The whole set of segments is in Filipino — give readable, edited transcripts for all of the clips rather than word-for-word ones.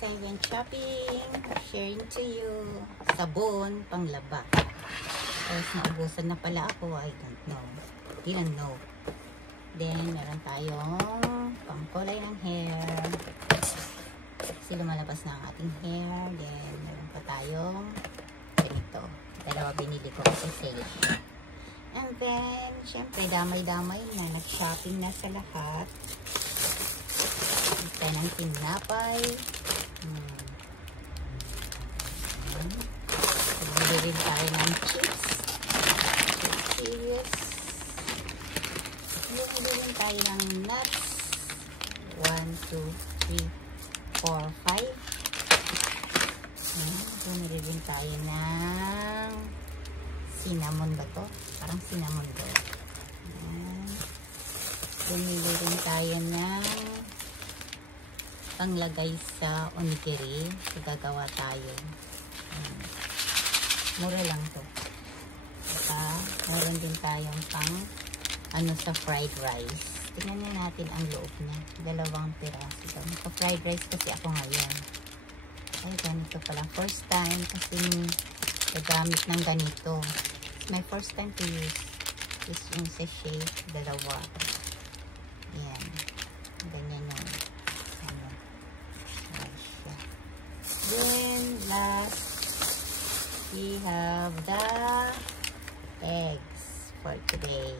guys, I went shopping, sharing to you, sabon, panglaba. Tapos naubusan na pala ako, I don't know. Didn't know. Then, meron tayong pangkulay ng hair. Kasi lumalabas na ang ating hair. Then, meron pa tayong ganito. Dalawa binili ko kasi sale. And then, syempre, damay-damay na. Nag-shopping na sa lahat. Ito ng tinapay. Bili rin tayo ng chips. Serious. Bili rin tayo ng nuts. 1, 2, 3, 4, 5. Bumili rin tayo ng cinnamon ba to? Parang cinnamon ba? Bumili rin tayo ng panglagay sa onigiri. Gagawa tayo. Mura lang to. Meron din tayong pang sa fried rice. Tingnan na natin ang loob niya. 2 piraso. Sa fried rice kasi ako ngayon. Ay, ganito pala. First time kasi nagamit ng ganito. My first time to use is yung sachet. 2. Yan. Ganyan yung Then, last, we have the eggs for today.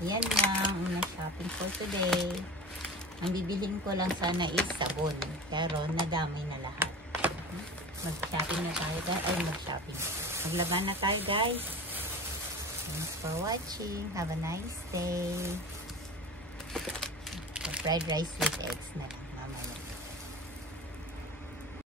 Yan lang ang shopping for today. Ang bibilhin ko lang sana is sabon. Pero nadamay na lahat. Mag-shopping na tayo guys. Ay, mag-shopping. Maglaban na tayo guys. Thanks for watching. Have a nice day. Fried rice with eggs na lang.